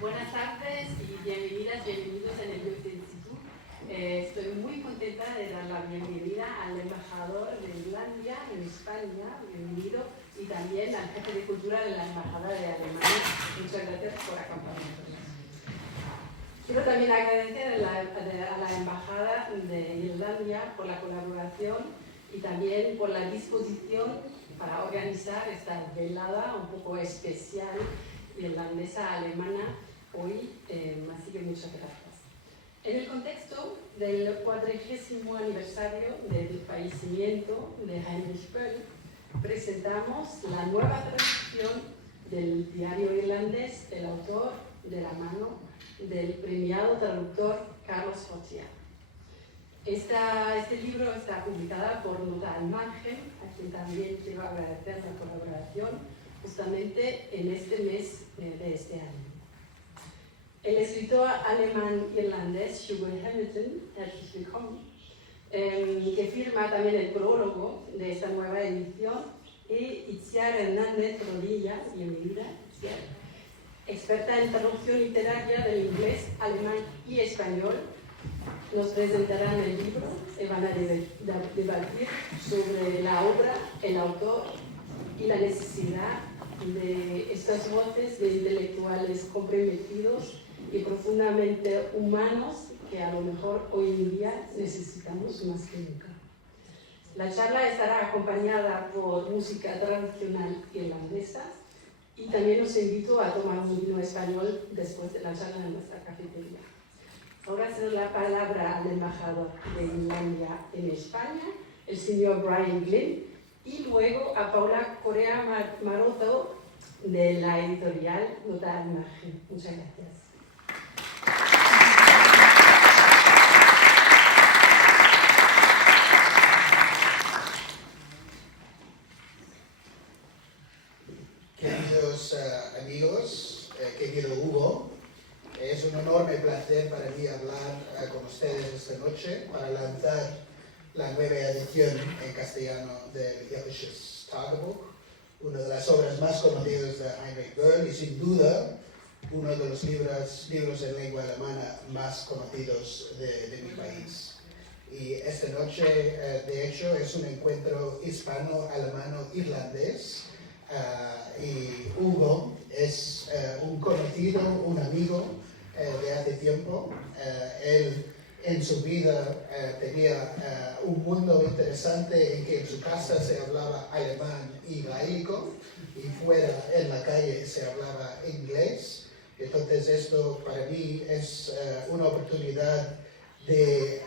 Buenas tardes y bienvenidas, bienvenidos en el Goethe Institut. Estoy muy contenta de dar la bienvenida al embajador de Islandia en España, bienvenido, y también al jefe de cultura de la Embajada de Alemania. Muchas gracias por acompañarnos. Quiero también agradecer a la Embajada de Islandia por la colaboración y también por la disposición para organizar esta velada un poco especial irlandesa alemana hoy, así que muchas gracias. En el contexto del 40º aniversario del fallecimiento de Heinrich Böll, presentamos la nueva traducción del diario irlandés, El autor, de la mano del premiado traductor Carlos Fortier. Este libro está publicado por Nota al Margen, a quien también quiero agradecer la colaboración justamente en este mes de este año. El escritor alemán-irlandés Hugo Hamilton, herzlich willkommen, que firma también el prólogo de esta nueva edición, y Itziar Hernández Rodilla, bienvenida, Itziar, experta en traducción literaria del inglés, alemán y español, nos presentarán el libro y van a debatir sobre la obra, el autor y la necesidad de estas voces de intelectuales comprometidos y profundamente humanos que a lo mejor hoy en día necesitamos más que nunca. La charla estará acompañada por música tradicional irlandesa y también os invito a tomar un vino español después de la charla en nuestra cafetería. Ahora cedo la palabra al embajador de Islandia en España, el señor Brian Glynn, y luego a Paula Correa Maroto de la editorial Nota al Margen. Muchas gracias. Queridos amigos, querido Hugo, es un enorme placer para mí hablar con ustedes esta noche para lanzar la nueva edición en castellano del Irlisches Tagebuch, una de las obras más conocidas de Heinrich Böll y sin duda uno de los libros en lengua alemana más conocidos de mi país. Y esta noche, de hecho, es un encuentro hispano-alemano-irlandés. Y Hugo es un conocido, un amigo de hace tiempo. Él en su vida tenía un mundo interesante en que en su casa se hablaba alemán y gaélico y fuera en la calle se hablaba inglés. Entonces esto para mí es una oportunidad de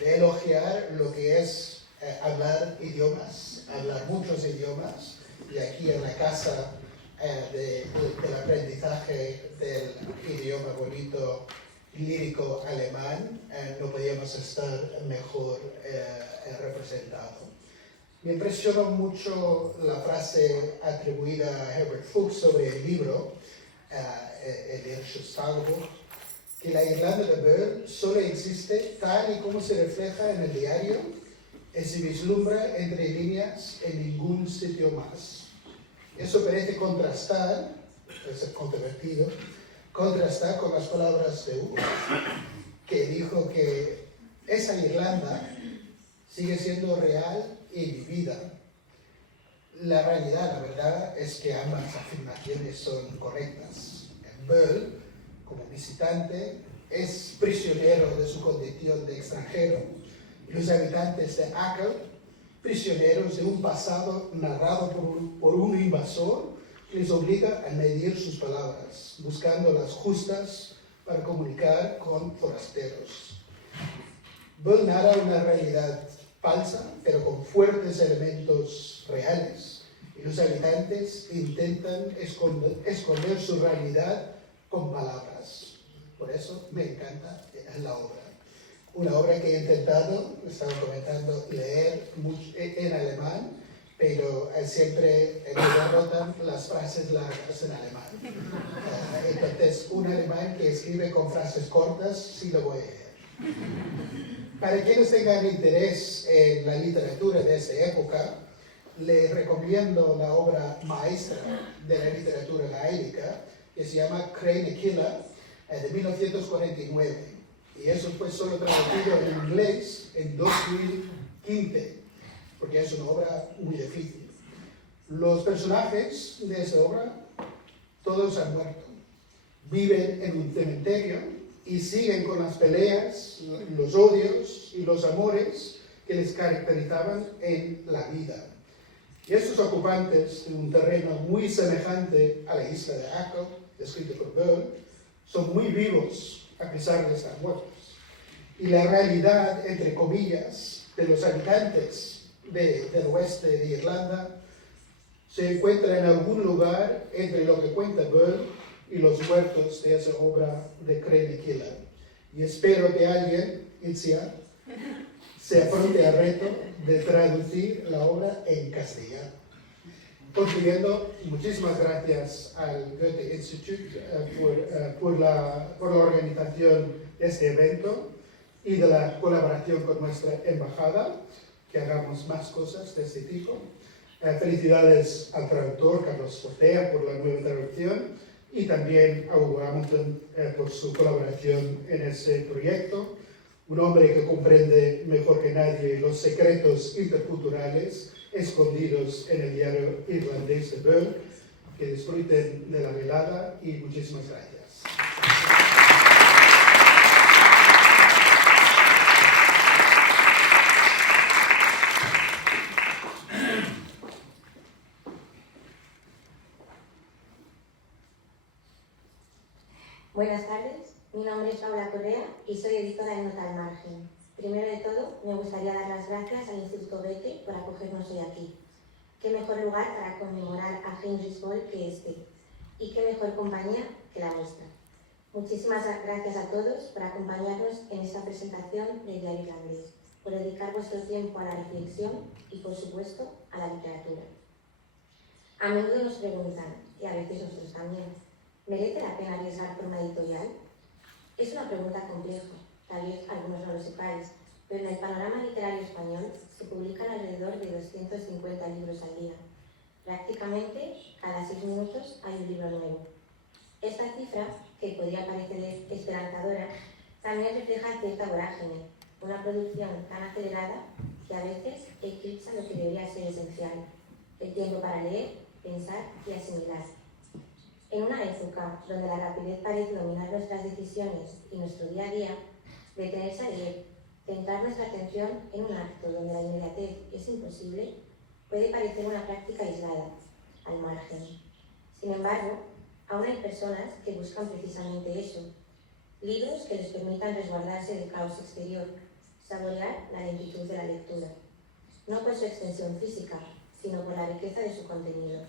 elogiar lo que es hablar idiomas, hablar muchos idiomas. Y aquí en la casa del aprendizaje del idioma bonito lírico alemán no podíamos estar mejor representado. Me impresionó mucho la frase atribuida a Herbert Fuchs sobre el libro, el Irlisches Tagebuch, que la Irlanda de Böll solo existe tal y como se refleja en el diario y se vislumbra entre líneas en ningún sitio más. Eso parece contrastar, es controvertido, contrastar con las palabras de Hugo, que dijo que esa Irlanda sigue siendo real y vivida. La realidad, la verdad, es que ambas afirmaciones son correctas. Böll, como visitante, es prisionero de su condición de extranjero, y los habitantes de Akel, prisioneros de un pasado narrado por un invasor que les obliga a medir sus palabras, buscando las justas para comunicar con forasteros. Böll narra una realidad falsa, pero con fuertes elementos reales, y los habitantes intentan esconder su realidad con palabras. Por eso me encanta la obra. Una obra que he intentado, estaba comentando, leer en alemán, pero siempre me derrotan las frases largas en alemán. Entonces, un alemán que escribe con frases cortas, sí lo voy a leer. Para quienes tengan interés en la literatura de esta época, les recomiendo la obra maestra de la literatura gaélica, que se llama Crane Killer, de 1949. Y eso fue solo traducido en inglés en 2015, porque es una obra muy difícil. Los personajes de esa obra, todos han muerto. Viven en un cementerio y siguen con las peleas, los odios y los amores que les caracterizaban en la vida. Y estos ocupantes de un terreno muy semejante a la isla de Aco, descrito por Byrne, son muy vivos a pesar de estar muertos. Y la realidad, entre comillas, de los habitantes del oeste de Irlanda se encuentra en algún lugar entre lo que cuenta Byrne y los muertos de esa obra de Crane Killer. Y espero que alguien, Itzia, se afronte al reto de traducir la obra en castellano. Concluyendo, muchísimas gracias al Goethe Institute por la organización de este evento y de la colaboración con nuestra embajada, que hagamos más cosas de este tipo. Felicidades al traductor Carlos Fortea por la nueva traducción y también a Hugo Hamilton por su colaboración en este proyecto. Un hombre que comprende mejor que nadie los secretos interculturales escondidos en el diario irlandés de Byrne. Que disfruten de la velada y muchísimas gracias. Buenas tardes, mi nombre es Paula Correa y soy editora de Nota al Margen. Primero de todo, me gustaría dar las gracias al Instituto Goethe por acogernos hoy aquí. Qué mejor lugar para conmemorar a Heinrich Böll que este, y qué mejor compañía que la nuestra. Muchísimas gracias a todos por acompañarnos en esta presentación del diario irlandés, por dedicar vuestro tiempo a la reflexión y, por supuesto, a la literatura. A menudo nos preguntan, y a veces nosotros también, ¿merece la pena arriesgar por una editorial? Es una pregunta compleja, tal vez algunos no lo sepáis, pero en el panorama literario español se publican alrededor de 250 libros al día. Prácticamente cada 6 minutos hay un libro nuevo. Esta cifra, que podría parecer esperanzadora, también refleja cierta vorágine, una producción tan acelerada que a veces eclipsa lo que debería ser esencial: el tiempo para leer, pensar y asimilar. En una época donde la rapidez parece dominar nuestras decisiones y nuestro día a día, detenerse a leer, centrar nuestra atención en un acto donde la inmediatez es imposible, puede parecer una práctica aislada, al margen. Sin embargo, aún hay personas que buscan precisamente eso: libros que les permitan resguardarse del caos exterior, saborear la lentitud de la lectura, no por su extensión física, sino por la riqueza de su contenido.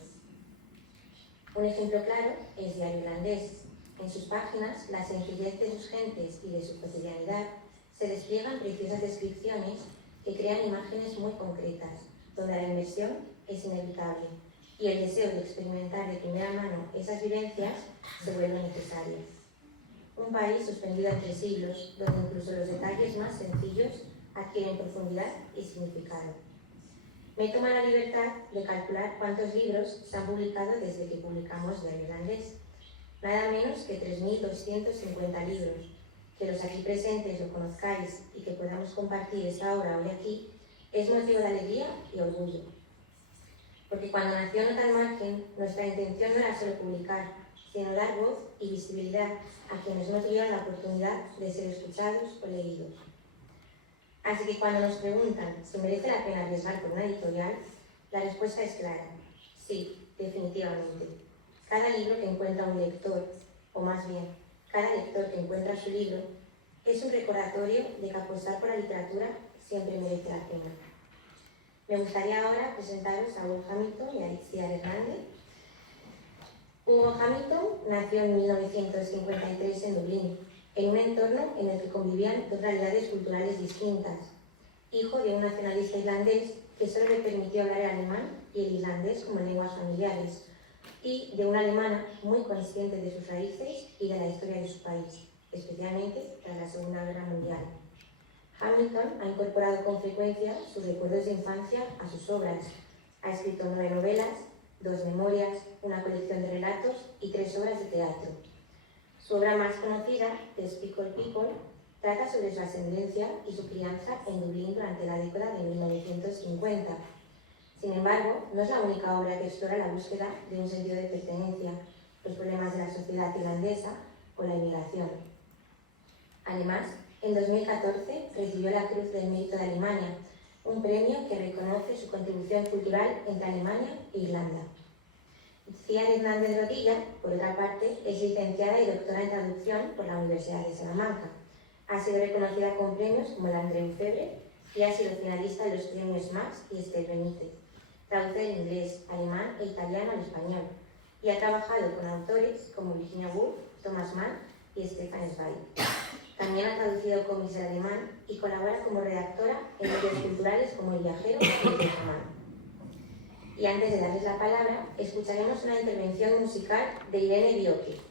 Un ejemplo claro es Diario Irlandés. En sus páginas, la sencillez de sus gentes y de su cotidianidad se despliegan preciosas descripciones que crean imágenes muy concretas, donde la inmersión es inevitable y el deseo de experimentar de primera mano esas vivencias se vuelve necesario. Un país suspendido entre siglos, donde incluso los detalles más sencillos adquieren profundidad y significado. Me tomo la libertad de calcular cuántos libros se han publicado desde que publicamos Diario Irlandés. Nada menos que 3.250 libros. Que los aquí presentes lo conozcáis y que podamos compartir esta obra hoy aquí es motivo de alegría y orgullo. Porque cuando nació Nota al Margen, nuestra intención no era solo publicar, sino dar voz y visibilidad a quienes no tuvieron la oportunidad de ser escuchados o leídos. Así que cuando nos preguntan si merece la pena arriesgar por una editorial, la respuesta es clara: sí, definitivamente. Cada libro que encuentra un lector, o más bien, cada lector que encuentra su libro, es un recordatorio de que apostar por la literatura siempre merece la pena. Me gustaría ahora presentaros a Hugo Hamilton y a Itziar Hernández. Hugo Hamilton nació en 1953 en Dublín, en un entorno en el que convivían dos realidades culturales distintas. Hijo de un nacionalista irlandés que solo le permitió hablar el alemán y el irlandés como lenguas familiares, y de una alemana muy consciente de sus raíces y de la historia de su país, especialmente tras la Segunda Guerra Mundial. Hamilton ha incorporado con frecuencia sus recuerdos de infancia a sus obras. Ha escrito 9 novelas, 2 memorias, una colección de relatos y 3 obras de teatro. Su obra más conocida, The Speakable People, trata sobre su ascendencia y su crianza en Dublín durante la década de 1950. Sin embargo, no es la única obra que explora la búsqueda de un sentido de pertenencia, los problemas de la sociedad irlandesa o la inmigración. Además, en 2014 recibió la Cruz del Mérito de Alemania, un premio que reconoce su contribución cultural entre Alemania e Irlanda. Itziar Hernández Rodilla, por otra parte, es licenciada y doctora en traducción por la Universidad de Salamanca. Ha sido reconocida con premios como el Andreu Febre y ha sido finalista en los premios Max y Esther Benítez. Traduce del inglés, alemán e italiano al español y ha trabajado con autores como Virginia Woolf, Thomas Mann y Stefan Zweig. También ha traducido cómics al alemán y colabora como redactora en medios culturales como El Viajero y El Germán. Y antes de darles la palabra, escucharemos una intervención musical de Irene Bioque.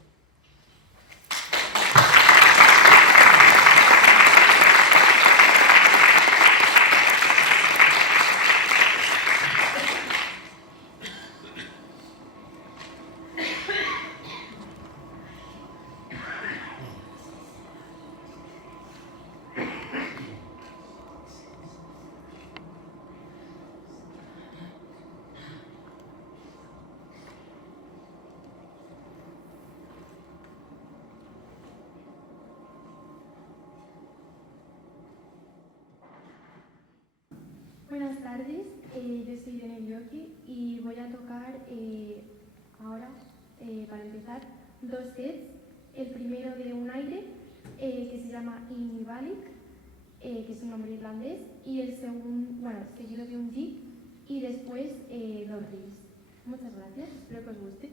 Buenas tardes, yo soy Irene Bioque y voy a tocar ahora, para empezar, 2 sets. El primero de un aire que se llama Inivalik, que es un nombre irlandés, y el segundo, seguido de un G, y después 2 riffs. Muchas gracias, espero que os guste.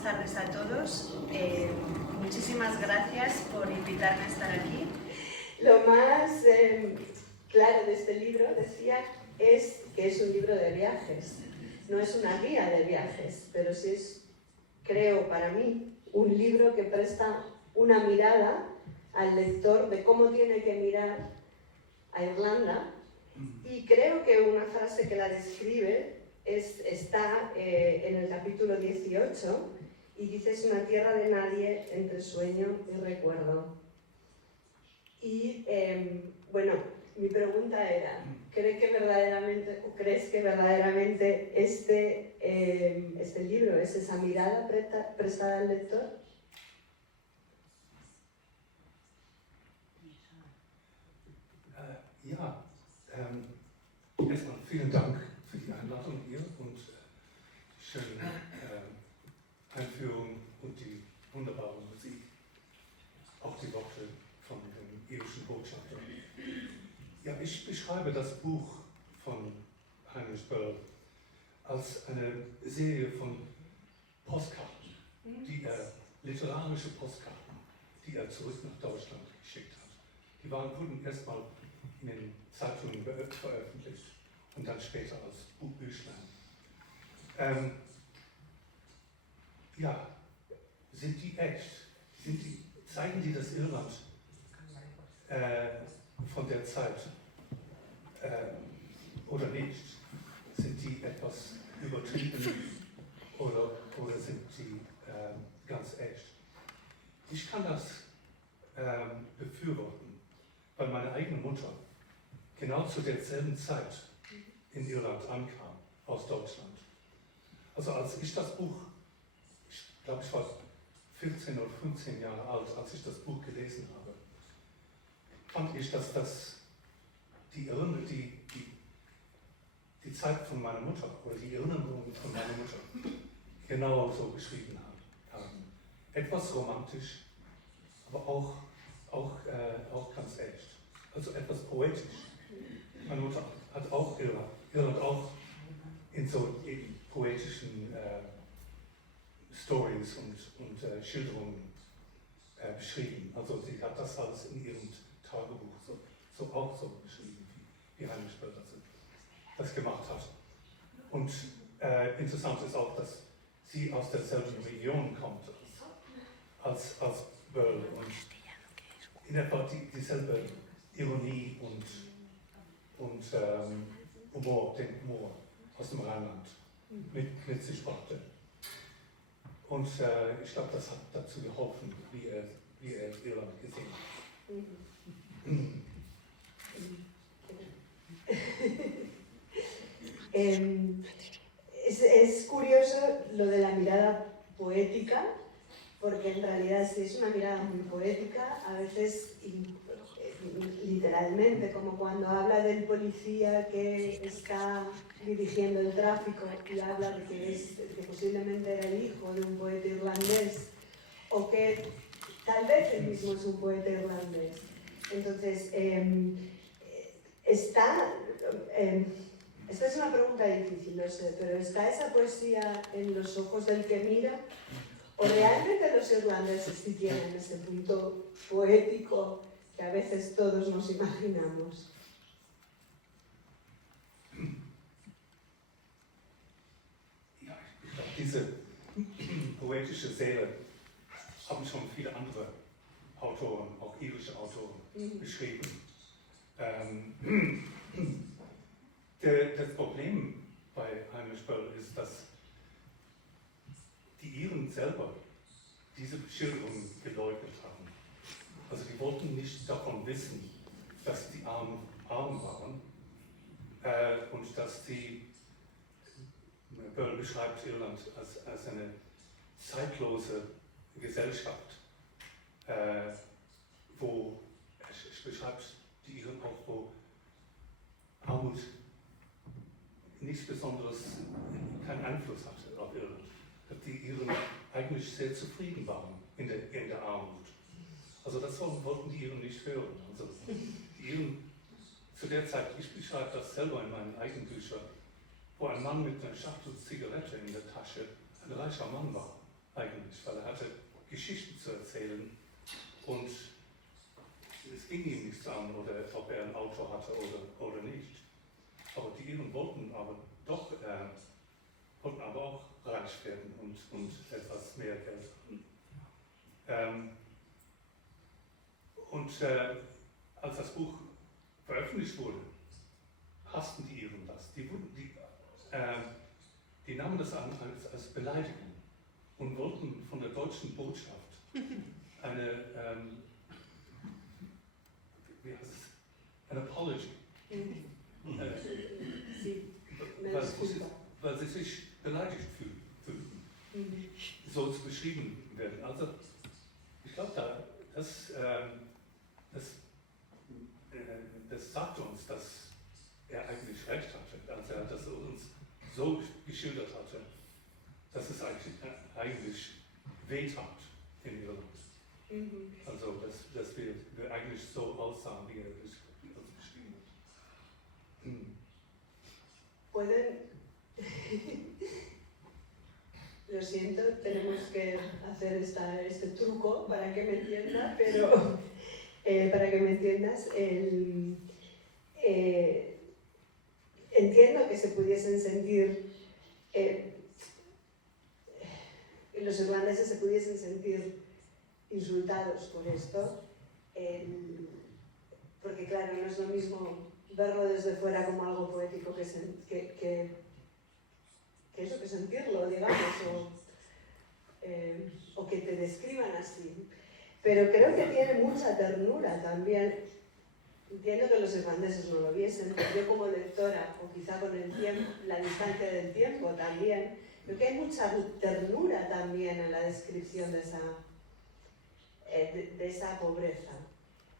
buenas tardes a todos. Muchísimas gracias por invitarme a estar aquí. Lo más claro de este libro, decía, es que es un libro de viajes. No es una guía de viajes, pero sí es, creo, para mí, un libro que presta una mirada al lector de cómo tiene que mirar a Irlanda. Y creo que una frase que la describe está en el capítulo 18 y dice: es una tierra de nadie entre sueño y recuerdo. Y bueno, mi pregunta era: ¿crees que verdaderamente este libro es esa mirada prestada al lector? Ja, erstmal vielen Dank für die Einladung hier und die schöne Einführung und die wunderbare Musik. Auch die Worte von dem irischen Botschafter. Ja, ich beschreibe das Buch von Heinrich Böll als eine Serie von Postkarten, literarische Postkarten, die er zurück nach Deutschland geschickt hat. Die wurden erstmal in den Zeitungen veröffentlicht und dann später als Buchbüchlein. Ja, sind die echt? Zeigen die das Irland von der Zeit oder nicht? Sind die etwas übertrieben oder sind die ganz echt? Ich kann das befürworten, weil meine eigene Mutter genau zu derselben Zeit in Irland ankam, aus Deutschland. Also als ich das Buch, ich glaube ich war 14 oder 15 Jahre alt, als ich das Buch gelesen habe, fand ich, dass das die Zeit von meiner Mutter oder die Erinnerungen von meiner Mutter genau so beschrieben haben. Etwas romantisch, aber auch ganz echt. Also etwas poetisch. Meine Mutter hat auch Irland auch in so poetischen Stories und Schilderungen beschrieben. Also sie hat das alles in ihrem Tagebuch auch so beschrieben, wie Heinrich Böll das gemacht hat. Und interessant ist auch, dass sie aus derselben Region kommt als Böll und in etwa dieselbe Ironie und Humor, den Humor aus dem Rheinland mit sich brachte. Und ich glaube, das hat dazu geholfen, wie er Irland gesehen hat. Es curioso lo de la mirada poética, porque en realidad sí es una mirada muy poética, a veces literalmente, como cuando habla del policía que está dirigiendo el tráfico y habla de que posiblemente era el hijo de un poeta irlandés, o que tal vez él mismo es un poeta irlandés. Entonces, esta es una pregunta difícil, lo sé, pero ¿está esa poesía en los ojos del que mira? ¿O realmente los irlandeses sí tienen ese punto poético que a veces todos nos imaginamos? Ja, ich glaube, diese poetische Seele haben schon viele andere Autoren, auch irische Autoren, beschrieben. Das Problem bei Heinrich Böll ist, dass die Iren selber diese Schilderungen geleugnet haben. Also die wollten nicht davon wissen, dass die arm waren und dass Böll beschreibt Irland als eine zeitlose Gesellschaft, wo er beschreibt die Iren auch, wo Armut nichts Besonderes, keinen Einfluss hatte auf Irland. Dass die Iren eigentlich sehr zufrieden waren in der Armut. Also das wollten die Iren nicht hören. Also die Iren zu der Zeit, ich beschreibe das selber in meinen eigenen Büchern, wo ein Mann mit einer Schachtel Zigarette in der Tasche ein reicher Mann war, eigentlich. eigentlich, weil er hatte Geschichten zu erzählen und es ging ihm nichts an, oder ob er ein Auto hatte oder nicht. Aber die Iren wollten aber auch reich werden und etwas mehr Geld haben. Als das Buch veröffentlicht wurde, hassten die Iren das. Die nahmen das an als Beleidigung und wollten von der deutschen Botschaft eine, wie heißt es, eine Apology. Weil sie sich beleidigt fühlten, so zu beschrieben werden. Also ich glaube, das sagt uns, dass er eigentlich recht hatte, als er das uns so geschildert hatte, dass es eigentlich wehtat in Irland. Also, dass wir eigentlich so aussahen, wie er das beschrieben hat. Pueden, lo siento, tenemos que hacer este truco para que me entienda, pero para que me entiendas, entiendo que se pudiesen sentir, los irlandeses se pudiesen sentir insultados por esto, porque claro, no es lo mismo verlo desde fuera como algo poético que eso, que sentirlo, digamos, o que te describan así. Pero creo que tiene mucha ternura también. Entiendo que los irlandeses no lo viesen, pero yo como lectora, o quizá con el tiempo, la distancia del tiempo también, creo que hay mucha ternura también en la descripción de esa pobreza.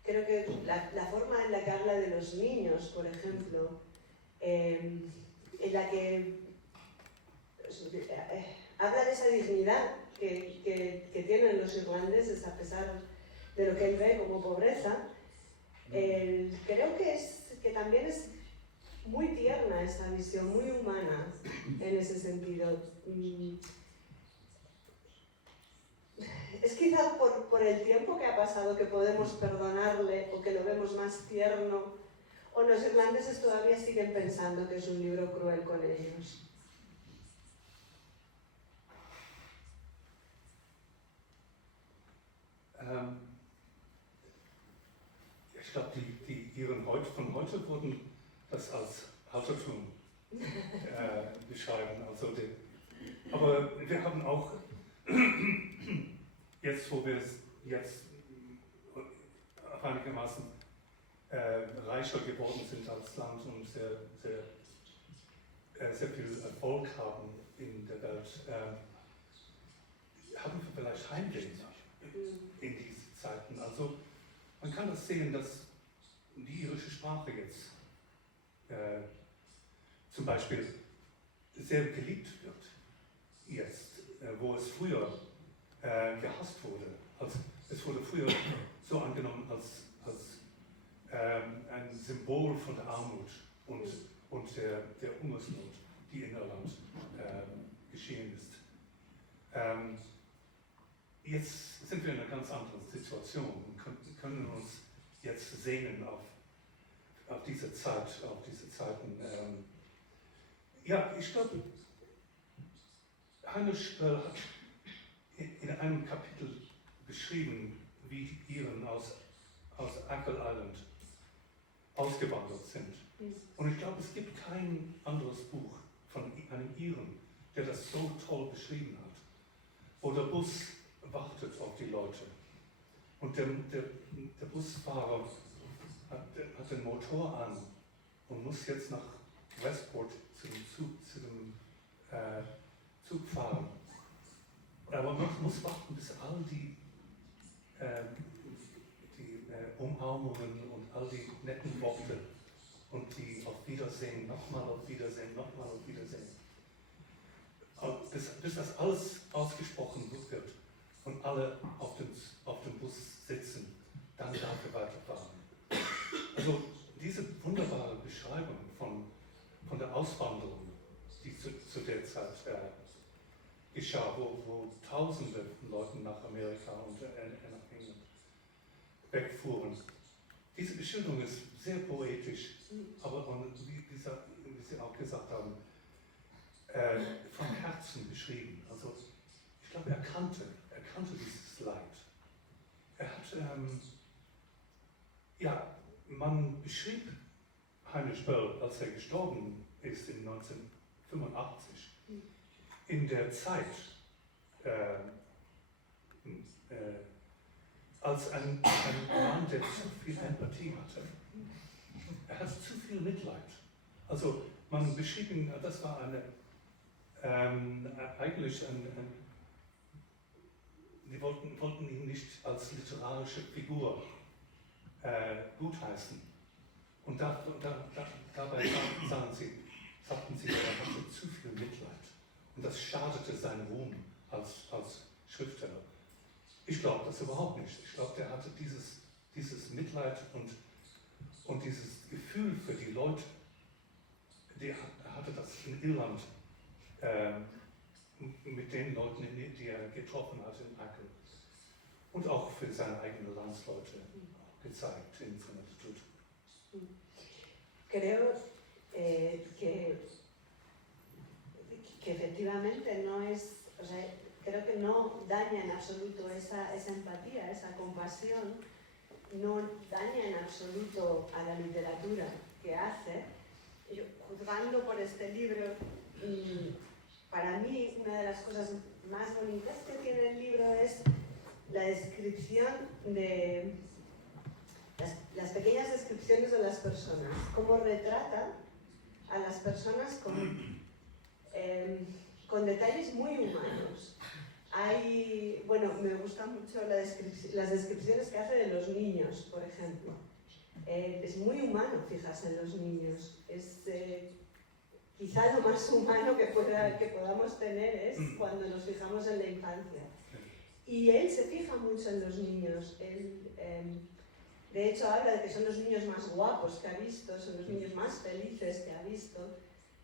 Creo que la forma en la que habla de los niños, por ejemplo, en la que habla de esa dignidad que tienen los irlandeses a pesar de lo que él ve como pobreza, creo que también es muy tierna esa visión, muy humana en ese sentido. Es quizá por el tiempo que ha pasado que podemos perdonarle o que lo vemos más tierno, o los irlandeses todavía siguen pensando que es un libro cruel con ellos. Ich glaube, die Iren von heute würden das als Altertum beschreiben. Also aber wir haben auch, jetzt wo wir jetzt einigermaßen reicher geworden sind als Land und sehr viel Erfolg haben in der Welt, haben wir vielleicht Heimweh in diese Zeiten. Also man kann das sehen, dass die irische Sprache jetzt zum Beispiel sehr geliebt wird, jetzt, wo es früher gehasst wurde. Also, es wurde früher so angenommen als ein Symbol von der Armut und der Hungersnot, die in Irland geschehen ist. Jetzt sind wir in einer ganz anderen Situation und können uns jetzt sehnen auf diese Zeit, auf diese Zeiten. Ja, ich glaube, Heinrich Spörl hat in einem Kapitel beschrieben, wie die Iren aus Achill Island ausgewandert sind. Und ich glaube, es gibt kein anderes Buch von einem Iren, der das so toll beschrieben hat, wo der Bus wartet auf die Leute. Und der Busfahrer hat den Motor an und muss jetzt nach Westport zu dem Zug fahren. Aber man muss warten, bis all die Umarmungen und all die netten Worte und die auf Wiedersehen, nochmal auf Wiedersehen, nochmal auf Wiedersehen, bis das alles ausgesprochen wird und alle auf dem Bus sitzen, dann darf er weiterfahren. Also diese wunderbare Beschreibung von der Auswanderung, die zu der Zeit geschah, wo Tausende von Leuten nach Amerika und nach England wegfuhren. Diese Beschilderung ist sehr poetisch, aber wie Sie auch gesagt haben, von Herzen beschrieben. Also ich glaube, er kannte dieses Leid. Er hat, man beschrieb Heinrich Böll, als er gestorben ist in 1985, in der Zeit als ein Mann, der zu viel Empathie hatte. Er hatte zu viel Mitleid. Also man beschrieb ihn, das war die wollten ihn nicht als literarische Figur gutheißen. Und dabei sagten sie, er hatte zu viel Mitleid. Und das schadete seinen Ruhm als Schriftsteller. Ich glaube das überhaupt nicht. Ich glaube, der hatte dieses Mitleid und dieses Gefühl für die Leute. Er hatte das in Irland mit den Leuten, die er getroffen hat in Akel. Und auch für seine eigenen Landsleute gezeigt in seiner Statut. Creo que efectivamente no es, o sea, creo que no daña en absoluto esa empatía, esa compasión, no daña en absoluto a la literatura que hace. Yo, juzgando por este libro, para mí una de las cosas más bonitas que tiene el libro es la descripción de las pequeñas descripciones de las personas, cómo retrata a las personas con detalles muy humanos. Me gustan mucho las descripciones que hace de los niños, por ejemplo. Es muy humano fijarse en los niños. Quizá lo más humano que podamos tener es cuando nos fijamos en la infancia. Y él se fija mucho en los niños. De hecho, habla de que son los niños más guapos que ha visto, son los niños más felices que ha visto.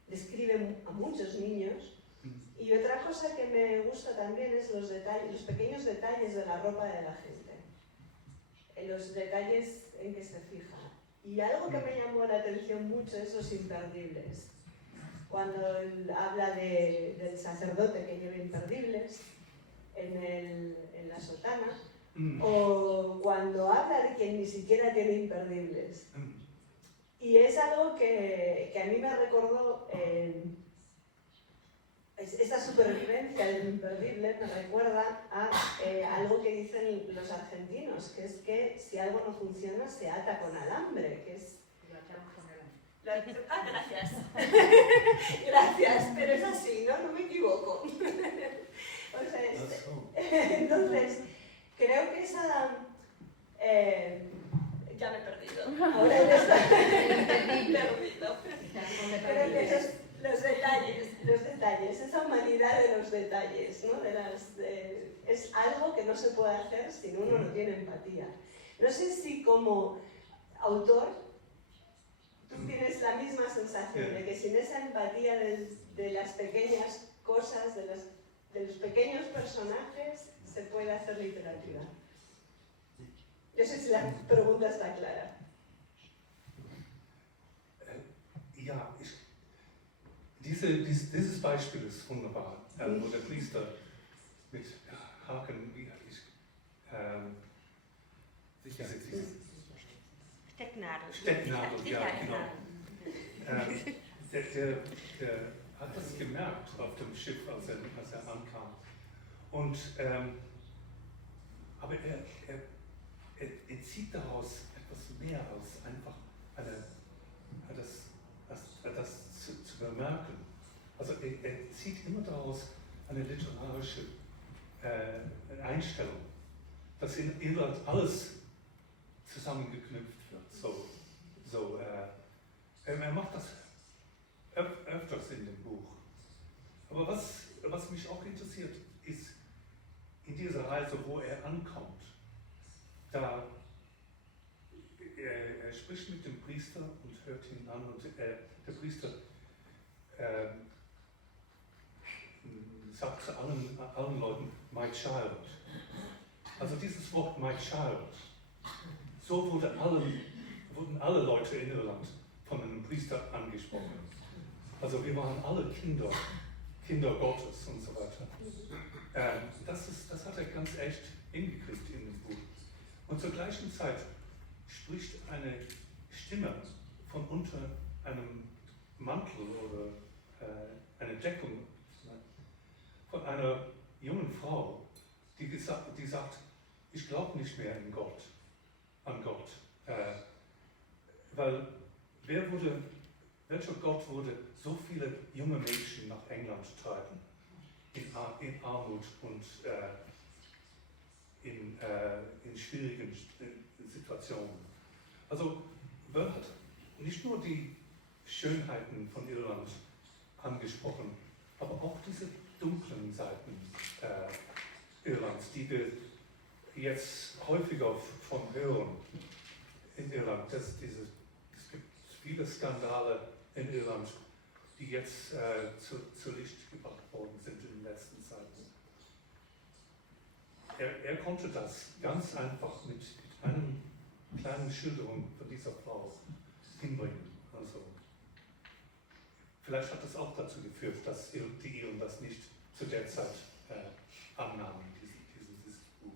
Describe a muchos niños. Y otra cosa que me gusta también es los pequeños detalles de la ropa de la gente. Los detalles en que se fija. Y algo que me llamó la atención mucho es los imperdibles. Cuando él habla del sacerdote que lleva imperdibles en la sotana, o cuando habla de quien ni siquiera tiene imperdibles. Y es algo que a mí me recordó, esta supervivencia del imperdible me recuerda a algo que dicen los argentinos, que es que si algo no funciona se ata con alambre, que es... Gracias. Gracias, pero es así, ¿no? No me equivoco. O sea, entonces, creo que esa... ya me he perdido. Ahora ya está perdido. Creo que los detalles, esa humanidad de los detalles, ¿no? Es algo que no se puede hacer si uno no tiene empatía. No sé si como autor tú tienes la misma sensación de que sin esa empatía de las pequeñas cosas, de los pequeños personajes, se puede hacer literatura. Yo sé si la pregunta está clara. Dieses Beispiel ist wunderbar, wo der Priester mit Haken, Stecknadel, ja, genau. Der hat das gemerkt auf dem Schiff, als er ankam. Und, aber er zieht daraus etwas mehr als einfach das zu bemerken. Also er zieht immer daraus eine literarische Einstellung, dass in Irland alles zusammengeknüpft wird. Er macht das öfters in dem Buch. Aber was mich auch interessiert, ist in dieser Reise, wo er ankommt, er spricht mit dem Priester und hört ihn an und der Priester sagt zu allen Leuten, my child. Also dieses Wort my child, so wurden alle Leute in Irland von einem Priester angesprochen. Also wir waren alle Kinder Gottes und so weiter. Das hat er ganz echt hingekriegt in dem Buch. Und zur gleichen Zeit spricht eine Stimme von unter einem Mantel oder einer Deckung von einer jungen Frau, die sagt, ich glaube nicht mehr an Gott. Weil welcher Gott würde so viele junge Mädchen nach England treiben, in Armut und in schwierigen Situationen? Also Byrne hat nicht nur die Schönheiten von Irland angesprochen, aber auch diese dunklen Seiten Irlands, die wir jetzt häufiger von hören in Irland. Es gibt viele Skandale in Irland, die jetzt zu Licht gebracht worden sind in den letzten Zeiten. Er konnte das ganz einfach mit einer kleinen Schilderung von dieser Frau hinbringen. Also, vielleicht hat das auch dazu geführt, dass die Iren das nicht zu der Zeit annahmen, dieses Buch.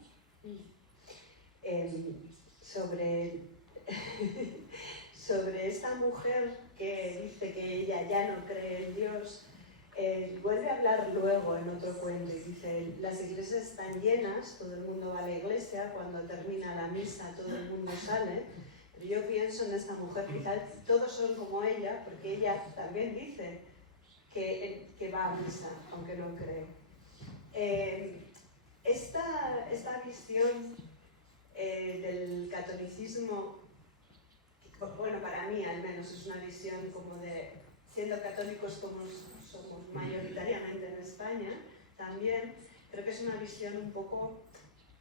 Sobre esta mujer que dice que ella ya no cree en Dios, vuelve a hablar luego en otro cuento y dice, las iglesias están llenas, todo el mundo va a la iglesia, cuando termina la misa todo el mundo sale, pero yo pienso en esta mujer, quizás todos son como ella, porque ella también dice que va a misa, aunque no cree. Esta visión del catolicismo, bueno, para mí al menos es una visión como de, siendo católicos como somos mayoritariamente en España, también creo que es una visión un poco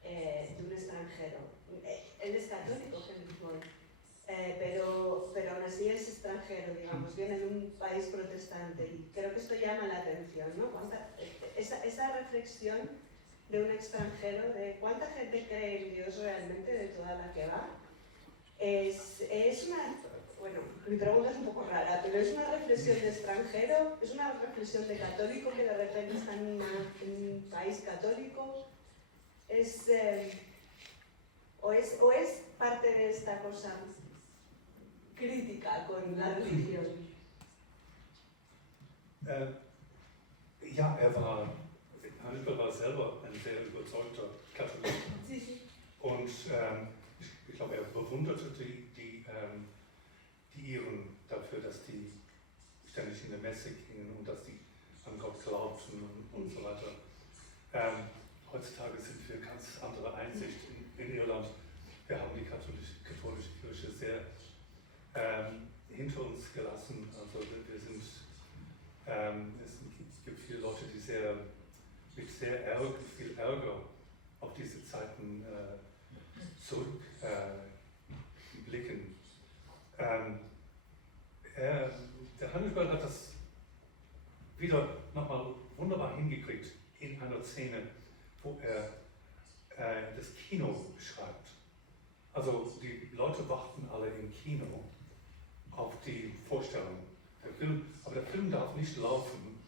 de un extranjero. Él es católico, Henry Ford, pero aún así es extranjero, digamos, viene de un país protestante y creo que esto llama la atención, ¿no? Esa reflexión de un extranjero, de cuánta gente cree en Dios realmente, de toda la que va, es una, bueno, mi pregunta es un poco rara, pero es una reflexión de extranjero, es una reflexión de católico que de repente está en un país católico, o es parte de esta cosa crítica con la religión. Ja, Hannibal war selber ein sehr überzeugter Katholik. Sí, sí. Und ich glaube, er bewunderte die Iren dafür, dass die ständig in der Messe gingen und dass die an Gott glaubten und so weiter. Heutzutage sind wir ganz andere Einsicht in Irland. Wir haben die katholische Kirche sehr hinter uns gelassen. Also es gibt viele Leute, die mit viel Ärger auf diese Zeiten zurückblicken. Der Hannibal hat das wieder nochmal wunderbar hingekriegt in einer Szene, wo er das Kino beschreibt. Also die Leute warten alle im Kino auf die Vorstellung. Aber der Film darf nicht laufen,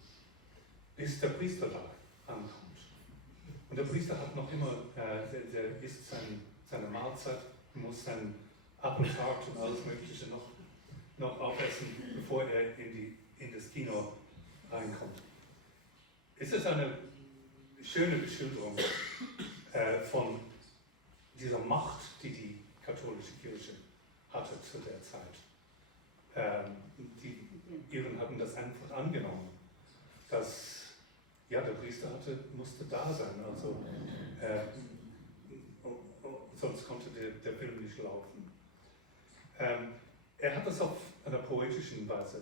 bis der Priester da ankommt. Und der Priester hat noch immer, der isst seine Mahlzeit, muss sein Apfeltart und alles Mögliche noch aufessen, bevor er in das Kino reinkommt. Es ist eine schöne Beschilderung von dieser Macht, die katholische Kirche hatte zu der Zeit. Die Iren hatten das einfach angenommen, dass der Priester musste da sein, also sonst konnte der Film nicht laufen. Er hat das auf einer poetischen Weise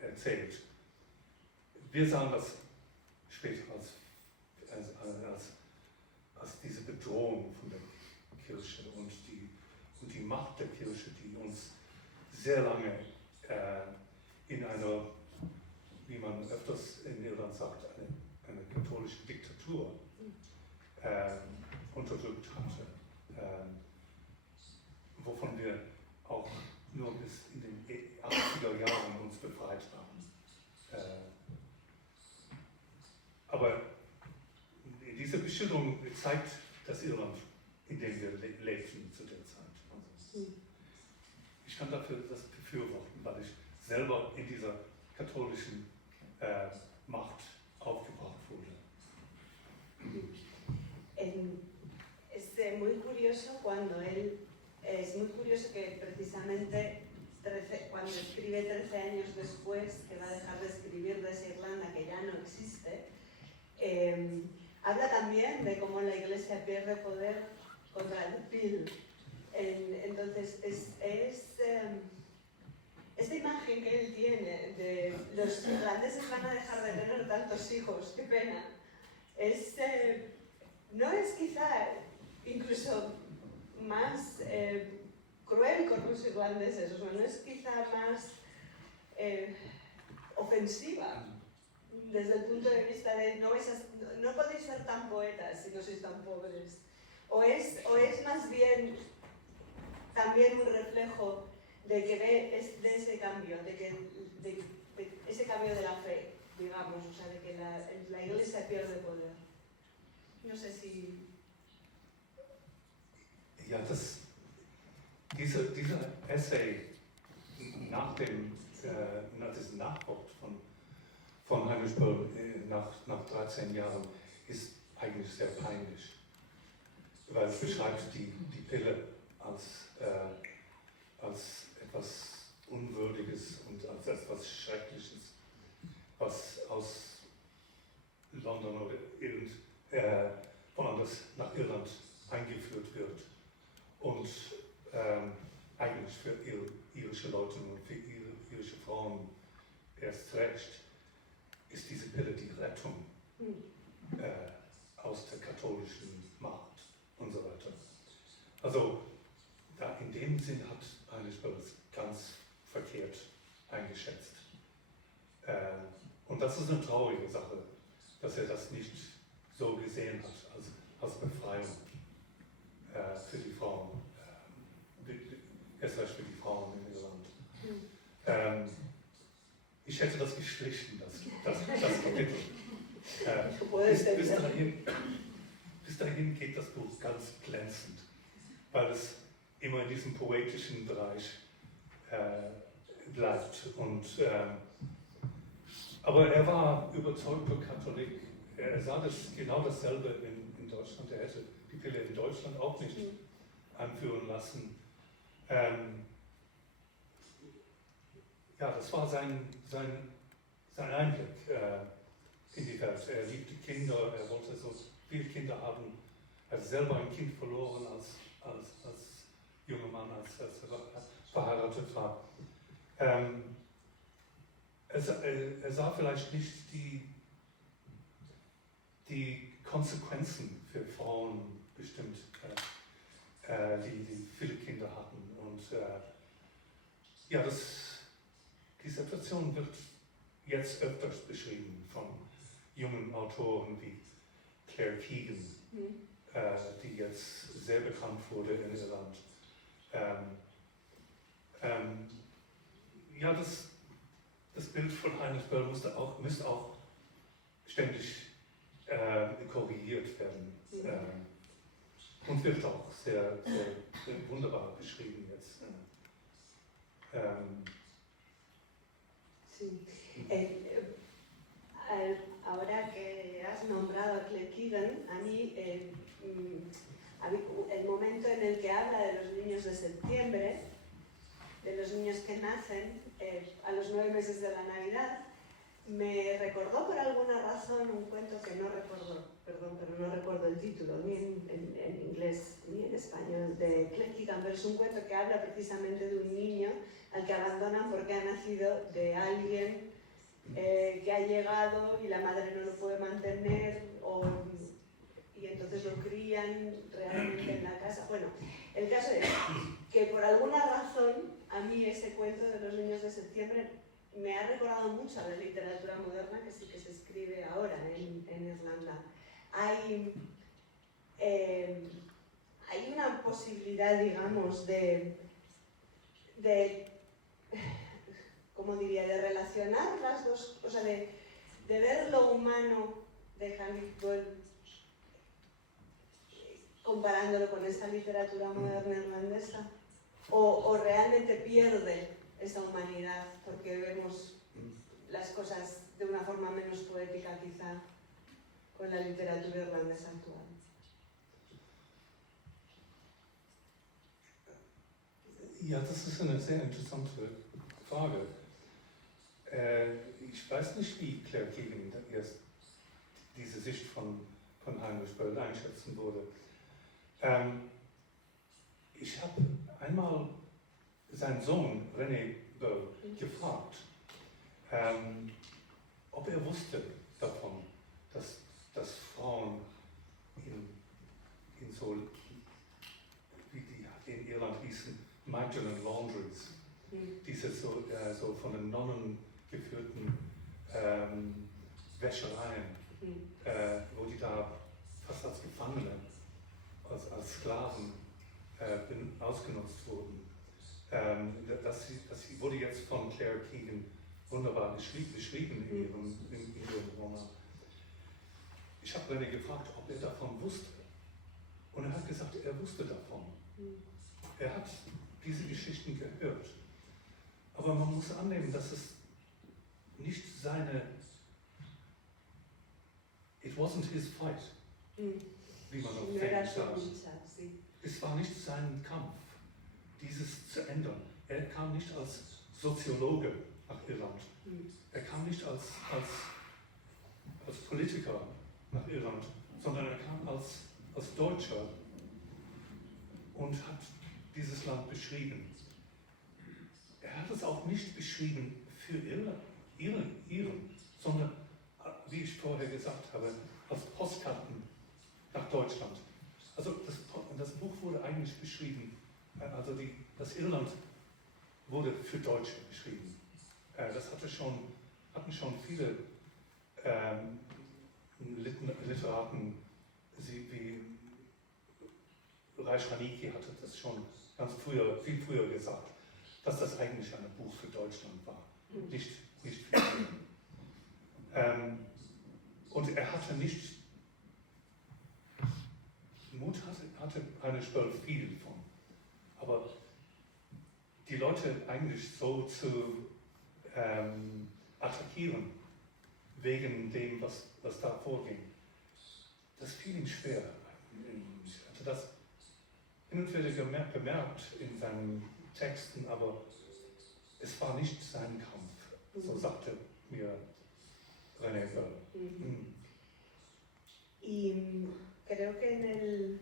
erzählt. Wir sahen das später als diese Bedrohung von der Kirche und die Macht der Kirche, die uns sehr lange in einer, wie man öfters in Irland sagt, eine Kultur unterdrückt hatte, wovon wir auch nur bis in den 80er Jahren uns befreit haben. Aber diese Beschilderung zeigt das Irland, in dem wir lebten zu der Zeit. Also, ich kann dafür das befürworten, weil ich selber in dieser katholischen Macht aufgebracht wurde. Es muy curioso cuando él, es muy curioso que precisamente cuando escribe 13 años después, que va a dejar de escribir de esa Irlanda que ya no existe, habla también de cómo la Iglesia pierde poder contra el PIL. Entonces, esta imagen que él tiene de los irlandeses van a dejar de tener tantos hijos, qué pena, no es quizá incluso más cruel con los irlandeses, o sea, no es quizá más ofensiva desde el punto de vista de no podéis ser tan poetas si no sois tan pobres, o es más bien también un reflejo de que de ese cambio, de ese cambio de la fe, digamos, o sea, de que la Iglesia pierde poder. No sé si... Ja, dieser Essay nach diesem Nachwort von Heinrich Böll nach 13 Jahren ist eigentlich sehr peinlich, weil es beschreibt die Pille als etwas Unwürdiges und als etwas Schreckliches, was aus London oder woanders nach Irland eingeführt wird. Und eigentlich für irische Leute und für irische Frauen erst recht ist diese Pille die Rettung aus der katholischen Macht und so weiter. Also in dem Sinn hat Heinrich Böll es ganz verkehrt eingeschätzt. Und das ist eine traurige Sache, dass er das nicht so gesehen hat als Befreiung für die Frauen, erst recht für die Frauen in Irland. Ich hätte das gestrichen, das Kapitel. Bis dahin geht das Buch ganz glänzend, weil es immer in diesem poetischen Bereich bleibt. Aber er war überzeugter Katholik. Er sah genau dasselbe in Deutschland. Er hätte die Pille in Deutschland auch nicht einführen lassen. Ja, das war sein Einblick in die Welt. Er liebte Kinder, er wollte so viele Kinder haben. Er hat selber ein Kind verloren als junger Mann, als er verheiratet war. Er sah vielleicht nicht die Konsequenzen für Frauen bestimmt, die viele Kinder hatten. Und ja, die Situation wird jetzt öfters beschrieben von jungen Autoren wie Claire Keegan, die jetzt sehr bekannt wurde in Irland. Ja, das Bild von Heinrich Böll müsste auch ständig korrigiert werden. Und wird auch sehr wunderbar beschrieben jetzt. Sí. Ahora que has nombrado a Claire Keegan, a mí el momento en el que habla de los niños de septiembre, de los niños que nacen a los 9 meses de la Navidad, me recordó por alguna razón un cuento que no recuerdo, perdón, pero no recuerdo el título, ni en inglés ni en español, de Claire Keegan, pero es un cuento que habla precisamente de un niño al que abandonan porque ha nacido de alguien que ha llegado y la madre no lo puede mantener y entonces lo crían realmente en la casa. Bueno, el caso es que por alguna razón a mí ese cuento de los niños de septiembre me ha recordado mucho a la literatura moderna que sí que se escribe ahora en Irlanda. hay una posibilidad, digamos, ¿cómo diría?, de relacionar las dos, o sea, de ver lo humano de Heinrich Böll comparándolo con esta literatura moderna irlandesa, o realmente pierde esa humanidad porque vemos las cosas de una forma menos poética quizá con la literatura irlandesa actual. Ja, das ist eine sehr interessante Frage. Ich weiß nicht, wie Claire Keegan erst diese Sicht von Heinrich Böll einschätzen würde. Ich habe einmal seinen Sohn René Böll gefragt, ob er wusste davon, dass Frauen in so, wie die in Irland hießen, Magdalen Laundries, diese so von den Nonnen geführten Wäschereien, wo die da fast als Gefangene, als Sklaven ausgenutzt wurden. Das wurde jetzt von Claire Keegan wunderbar beschrieben in ihrem Roman. Ich habe René gefragt, ob er davon wusste. Und er hat gesagt, er wusste davon. Er hat diese Geschichten gehört. Aber man muss annehmen, dass es nicht it wasn't his fight, wie man auf Englisch sagt. Es war nicht sein Kampf, dieses zu ändern. Er kam nicht als Soziologe nach Irland. Er kam nicht als Politiker nach Irland, sondern er kam als Deutscher und hat dieses Land beschrieben. Er hat es auch nicht beschrieben für Iren, sondern, wie ich vorher gesagt habe, als Postkarten nach Deutschland. Also das Buch wurde eigentlich beschrieben, also das Irland wurde für Deutsche beschrieben. Das hatten schon viele Literaten, wie Reich Ranicky hatte das schon viel früher gesagt, dass das eigentlich ein Buch für Deutschland war, nicht für Iren. Und er hatte nicht, Mut hatte Heinrich Böll viel von, aber die Leute eigentlich so zu attackieren, wegen dem, was da vorging, das fiel ihm schwer. Ich hatte das hin und wieder bemerkt in seinen Texten, aber es war nicht sein Kampf, so sagte mir René Böll. Y creo que en el...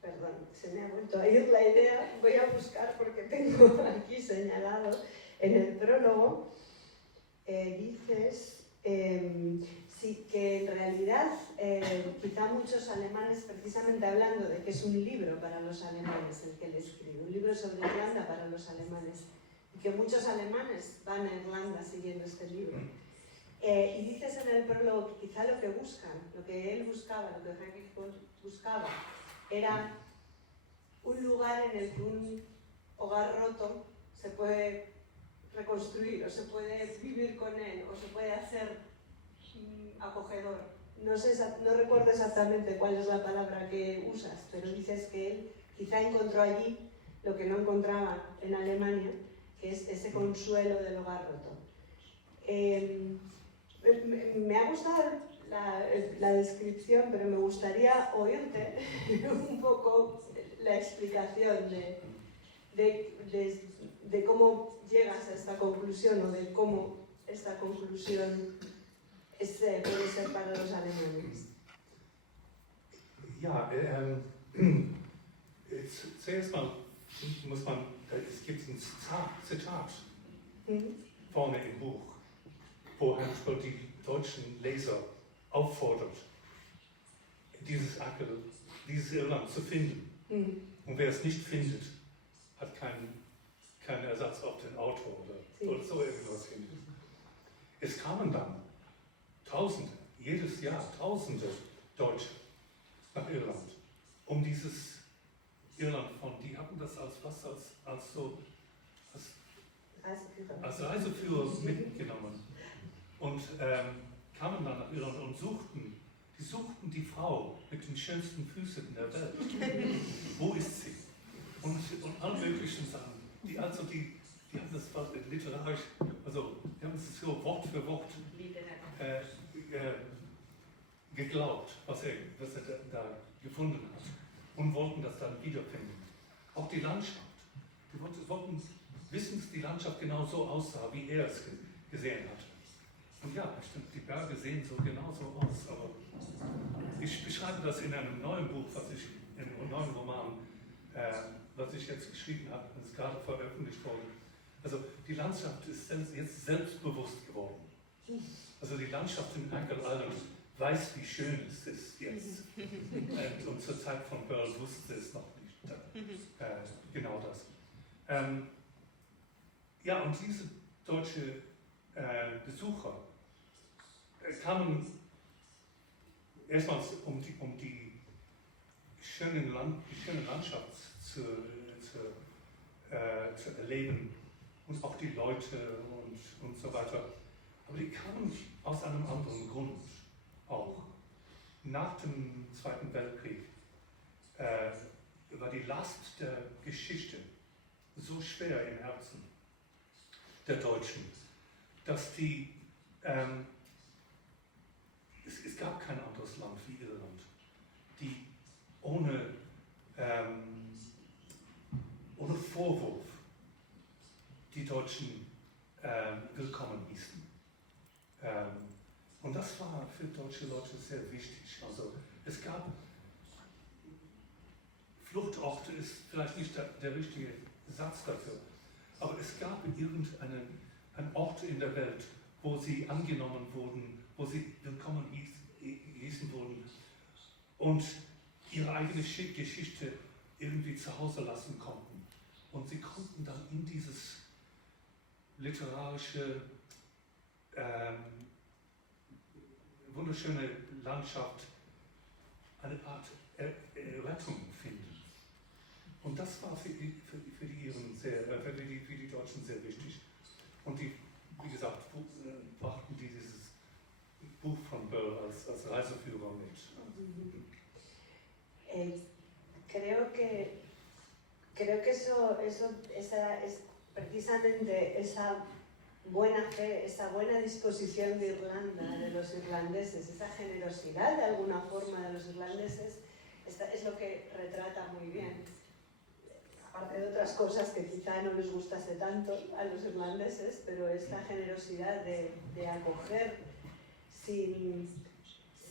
perdón, se me ha vuelto a ir la idea, voy a buscar porque tengo aquí señalado en el prólogo, dices sí, que en realidad quizá muchos alemanes, precisamente hablando de que es un libro para los alemanes el que él escribe, un libro sobre Irlanda para los alemanes, y que muchos alemanes van a Irlanda siguiendo este libro. Y dices en el prólogo que quizá lo que buscan, lo que él buscaba, lo que Heinrich Böll buscaba, era un lugar en el que un hogar roto se puede reconstruir, o se puede vivir con él, o se puede hacer acogedor. No recuerdo exactamente cuál es la palabra que usas, pero dices que él quizá encontró allí lo que no encontraba en Alemania, que es ese consuelo del hogar roto. Me ha gustado la descripción, pero me gustaría oírte un poco la explicación de cómo llegas a esta conclusión, o de cómo esta conclusión puede ser para los alemanes. Ja, zuerst mal muss man, es gibt ein Zitat vorne im Buch, wo Heinrich Böll die deutschen Leser auffordert, dieses Irland zu finden. Und wer es nicht findet, hat keinen Ersatz auf den Autor oder so irgendwas findet. es kamen dann Tausende, jedes Jahr Tausende Deutsche nach Irland, um dieses Irland die hatten das als Reiseführer mitgenommen und kamen dann nach Irland und suchten die Frau mit den schönsten Füßen der Welt. Wo ist sie? Und alle möglichen Sachen. Die haben das fast literarisch, also die haben es so Wort für Wort geglaubt, was er da gefunden hat und wollten das dann wiederfinden. Auch die Landschaft. Die wollten wissen, dass die Landschaft genau so aussah, wie er es gesehen hatte. Und ja, stimmt, die Berge sehen so genauso aus, aber ich beschreibe das in einem neuen Buch, in einem neuen Roman, was ich jetzt geschrieben habe, das ist gerade veröffentlicht worden. Also die Landschaft ist jetzt selbstbewusst geworden. Also die Landschaft in Ankle Island weiß, wie schön es ist jetzt. Und zur Zeit von Burl wusste es noch nicht. Genau das. Ja, und diese deutsche Besucher kamen erstmals um die schöne Landschaft zu erleben und auch die Leute und so weiter. Aber die kamen aus einem anderen Grund auch. Nach dem Zweiten Weltkrieg war die Last der Geschichte so schwer im Herzen der Deutschen, dass es gab kein anderes Land wie Irland, die ohne Vorwurf die Deutschen willkommen hießen. Und das war für deutsche Leute sehr wichtig. Also es gab Fluchtorte, ist vielleicht nicht der richtige Satz dafür, aber es gab irgendeinen Ort in der Welt, wo sie angenommen wurden, wo sie willkommen hießen wurden und ihre eigene Geschichte irgendwie zu Hause lassen konnten. Und sie konnten dann in dieses literarische, wunderschöne Landschaft eine Art Rettung finden. Und das war für die Deutschen sehr wichtig. Und die, wie gesagt, brachten dieses Buch von Burl als Reiseführer mit. Creo que esa es precisamente esa buena fe, esa buena disposición de Irlanda, de los irlandeses, esa generosidad de alguna forma de los irlandeses, es lo que retrata muy bien. Aparte de otras cosas que quizá no les gustase tanto a los irlandeses, pero esta generosidad de acoger sin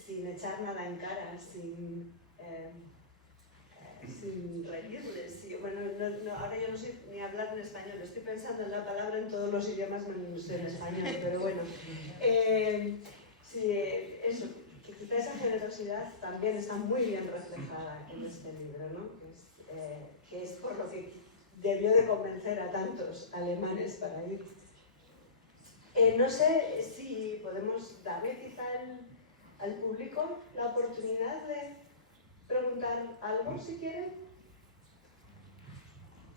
echar nada en cara, sin reírles. Bueno, ahora yo no sé ni hablar en español, estoy pensando en la palabra en todos los idiomas menos en español, pero bueno. Sí, eso, que quizá esa generosidad también está muy bien reflejada en este libro, ¿no? Que es por lo que debió de convencer a tantos alemanes para ir. No sé si podemos darle quizá al público la oportunidad de preguntar algo, si quieren.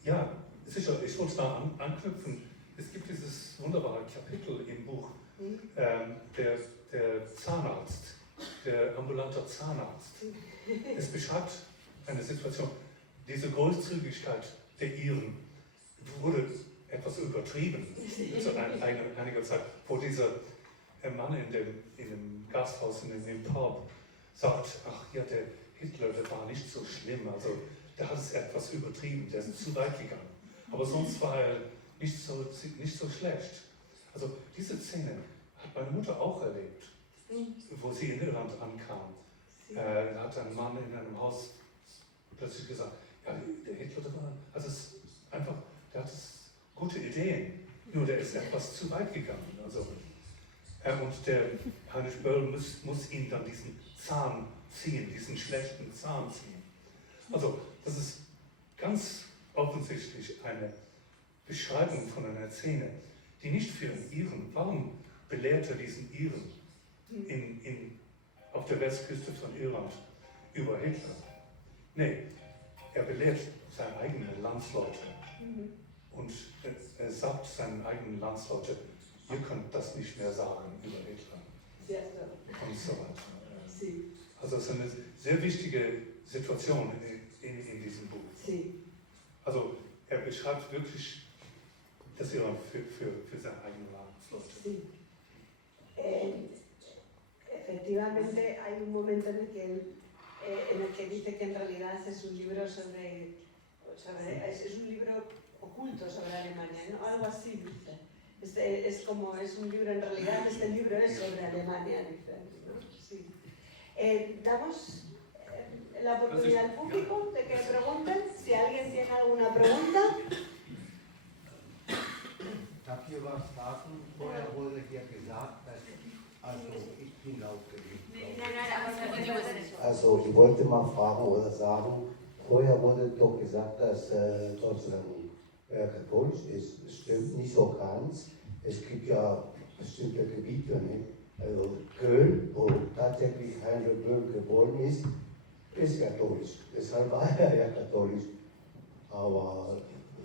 Ja, sicher, ich wollte da anknüpfen. Es gibt dieses wunderbare Kapitel im Buch, der Zahnarzt, der ambulante Zahnarzt. Es beschreibt eine Situation, diese Großzügigkeit der Iren wurde etwas übertrieben zu einiger Zeit, wo dieser Mann in dem Gasthaus, in dem Pub, sagt, ach ja, der Hitler, der war nicht so schlimm, also der hat es etwas übertrieben, der ist zu weit gegangen. Aber sonst war er nicht so schlecht. Also diese Szene hat meine Mutter auch erlebt, wo sie in Irland ankam. Da hat ein Mann in einem Haus plötzlich gesagt, ja, der Hitler, der hat gute Ideen, nur der ist etwas zu weit gegangen. Also, und der Heinrich Böll muss ihm dann diesen Zahn ziehen, diesen schlechten Zahn ziehen. Also das ist ganz offensichtlich eine Beschreibung von einer Szene, die nicht für einen Iren, warum belehrte diesen Iren auf der Westküste von Irland über Hitler. Nee, er belehrt seine eigenen Landsleute und er sagt seinen eigenen Landsleute, ihr könnt das nicht mehr sagen über Hitler und so weiter. Sí, Also es ist eine sehr wichtige Situation in diesem Buch. sí. Also er beschreibt wirklich das Irland für seine eigenen Landsleute. Sí. Efectivamente, hay un momento en el que dice que en realidad es un libro es un libro oculto sobre Alemania, ¿no? Algo así dice. Es un libro, en realidad este libro es sobre Alemania, dice, ¿no? Sí. Damos la oportunidad al público de que pregunten. Si alguien tiene alguna pregunta. Darf hier was sagen? Vorher wurde hier gesagt, dass, also ich bin laut gewesen. Also ich wollte mal fragen oder sagen, vorher wurde doch gesagt, dass Deutschland katholisch ist. Das stimmt nicht so ganz. Es gibt ja bestimmte Gebiete, nicht? Also Köln, wo tatsächlich Heinrich Böll geboren ist katholisch. Deshalb war er ja katholisch. Aber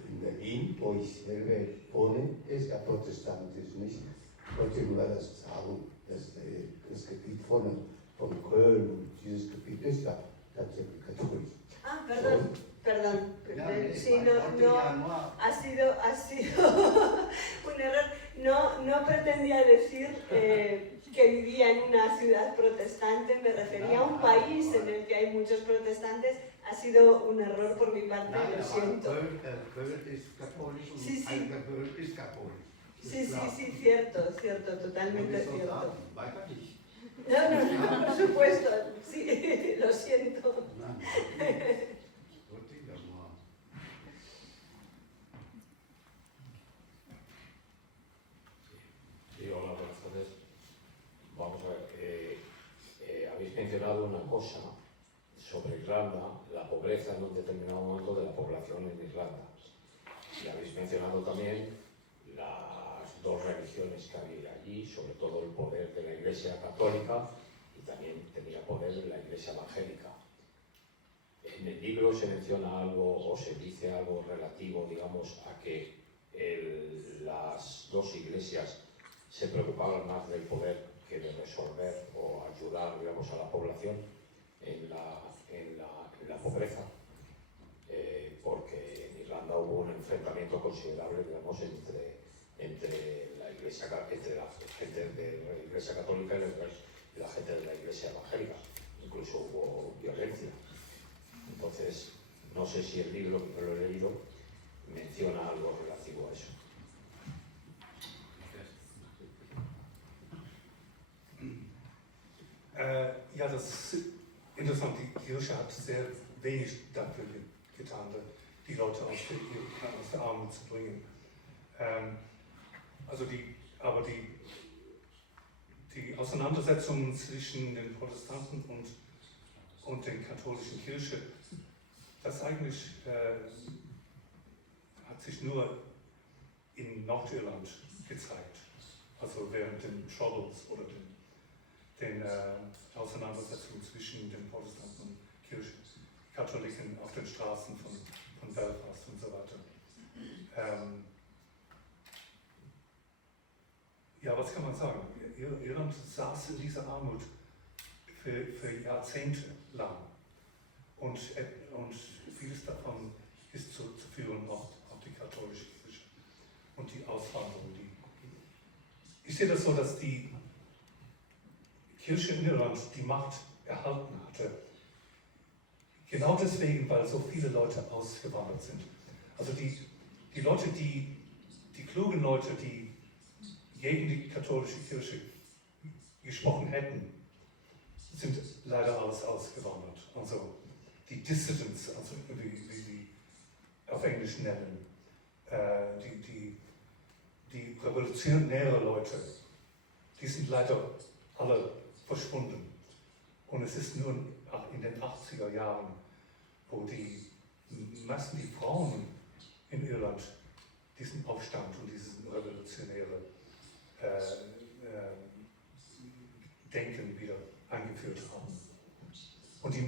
in Berlin, wo ich selber wohne, ist er protestantisch nicht. Trotzdem war das sagen, dass das Gebiet von Köln, dieses Gebiet ist ja tatsächlich katholisch. Ah, perdón. Ja, Sí, ha sido un error. No pretendía decir que vivía en una ciudad protestante, me refería a un país en el que hay muchos protestantes. Ha sido un error por mi parte, lo siento. Köln ist katholisch und Sí, sí. Köln ist katholisch. Sí, cierto, totalmente cierto. Weiter nicht. No, por supuesto, sí, lo siento. Sí, hola, buenas tardes. Vamos a ver, habéis mencionado una cosa sobre Irlanda, la pobreza en un determinado momento de la población en Irlanda. Y habéis mencionado también las dos religiones que había allí, sobre todo el poder de la Iglesia católica y también tenía poder la Iglesia evangélica. En el libro se menciona algo o se dice algo relativo, digamos, a que las dos iglesias se preocupaban más del poder que de resolver o ayudar, digamos, a la población en la pobreza, porque en Irlanda hubo un enfrentamiento considerable, digamos, entre la gente de la Iglesia católica y la gente de la Iglesia evangélica. Incluso hubo violencia. Entonces, no sé si el libro, que no lo he leído, menciona algo relativo a eso. Ja, das ist interessant. Die Kirche hat sehr wenig dafür getan, die Leute aus der Armut zu bringen. Aber die Auseinandersetzungen zwischen den Protestanten und der katholischen Kirche, das eigentlich hat sich nur in Nordirland gezeigt. Also während den Troubles oder den Auseinandersetzungen zwischen den Protestanten und Katholiken auf den Straßen von Belfast und so weiter. Ja, was kann man sagen? Irland saß in dieser Armut für Jahrzehnte lang und vieles davon ist zu führen auf die katholische Kirche und die Auswanderung. Ich sehe das so, dass die Kirche in Irland die Macht erhalten hatte. Genau deswegen, weil so viele Leute ausgewandert sind. Also die Leute, die klugen Leute, die gegen die katholische Kirche gesprochen hätten, sind leider alles ausgewandert. Also die Dissidents, also wie sie auf Englisch nennen, die revolutionäre Leute, die sind leider alle verschwunden. Und es ist nur in den 80er Jahren, wo die Frauen in Irland diesen Aufstand und diesen revolutionäre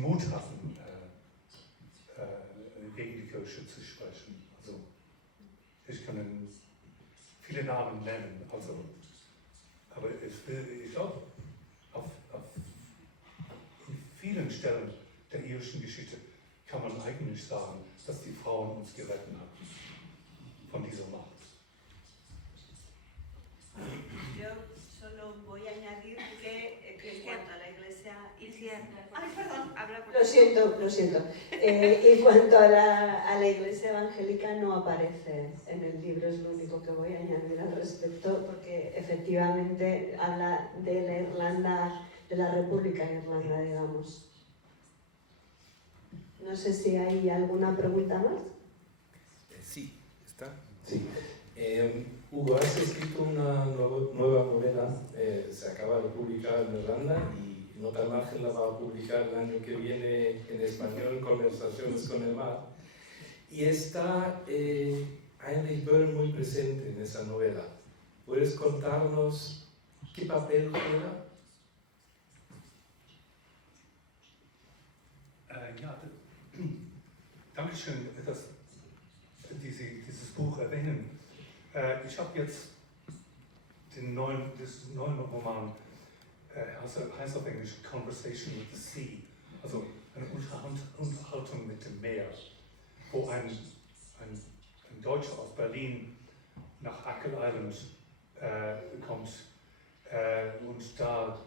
Mut hatten, gegen die Kirche zu sprechen. Also, ich kann Ihnen viele Namen nennen, also, aber ich glaube, in vielen Stellen der irischen Geschichte kann man eigentlich sagen, dass die Frauen uns gerettet haben von dieser Macht. Yo solo voy a añadir que en cuanto a la iglesia... Ay, perdón, habla por... Lo siento. En cuanto a la iglesia evangélica no aparece en el libro, es lo único que voy a añadir al respecto, porque efectivamente habla de la Irlanda, de la República de Irlanda, digamos. No sé si hay alguna pregunta más. Sí, ¿está? Sí. Hugo, has escrito una nueva novela, se acaba de publicar en Irlanda y Nota al Margen la va a publicar el año que viene en español, Conversaciones con el Mar. Y está Heinrich Böll muy presente en esa novela. ¿Puedes contarnos qué papel juega? Ja, Dankeschön, dass Sie dieses Buch erwähnen. Ich habe jetzt das neuen Roman, heißt auf Englisch Conversation with the Sea, also eine Unterhaltung mit dem Meer, wo ein Deutscher aus Berlin nach Ackle Island kommt und da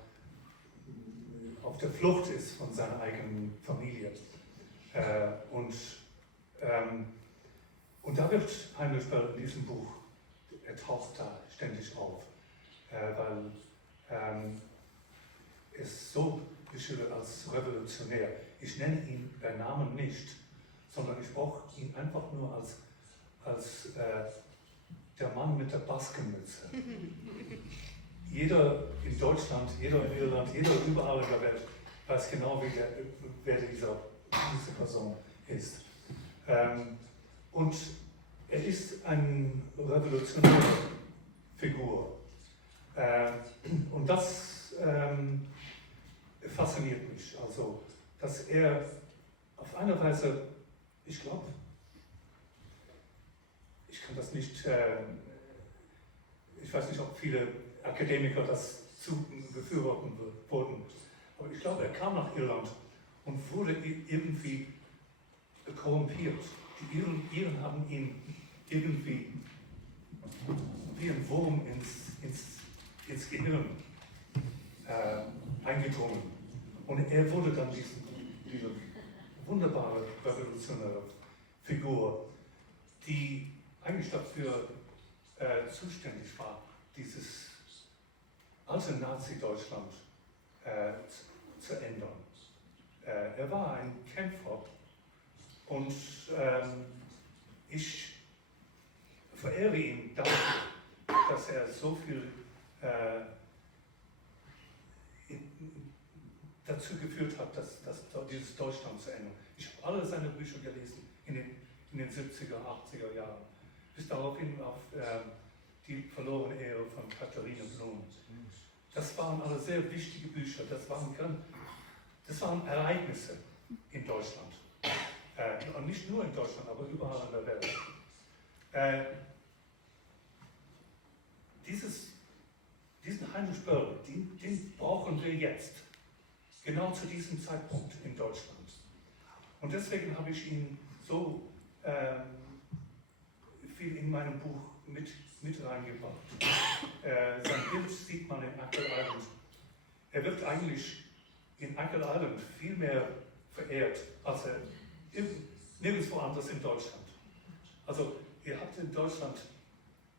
auf der Flucht ist von seiner eigenen Familie. Und da wird Heinrich Böll in diesem Buch, er taucht da ständig auf, weil er ist so geschildert als revolutionär. Ich nenne ihn bei Namen nicht, sondern ich brauche ihn einfach nur als der Mann mit der Baskenmütze. Jeder in Deutschland, jeder in Irland, jeder überall in der Welt weiß genau, wer diese Person ist. Und er ist eine revolutionäre Figur. Und das fasziniert mich. Also, dass er auf eine Weise, ich glaube, ich kann das nicht, ich weiß nicht, ob viele Akademiker das befürworten wurden, aber ich glaube, er kam nach Irland und wurde irgendwie korrumpiert. Die Iren haben ihn irgendwie wie ein Wurm ins Gehirn eingedrungen. Und er wurde dann diese wunderbare revolutionäre Figur, die eigentlich dafür zuständig war, dieses alte Nazi-Deutschland zu ändern. Er war ein Kämpfer und ich verehre ihn dafür, dass er so viel dazu geführt hat, dass dieses Deutschland zu ändern. Ich habe alle seine Bücher gelesen in den 70er, 80er Jahren, bis daraufhin auf die verlorene Ehe von Katharina Blum. Das waren alle sehr wichtige Bücher, das waren Ereignisse in Deutschland. Und nicht nur in Deutschland, aber überall in der Welt. Diesen Heinrich Böll, den brauchen wir jetzt, genau zu diesem Zeitpunkt in Deutschland. Und deswegen habe ich ihn so viel in meinem Buch mit reingebracht. Sein Bild sieht man in Ackle Island. Er wird eigentlich in Ackle Island viel mehr verehrt, als er nirgendwo anders in Deutschland. Also er hat in Deutschland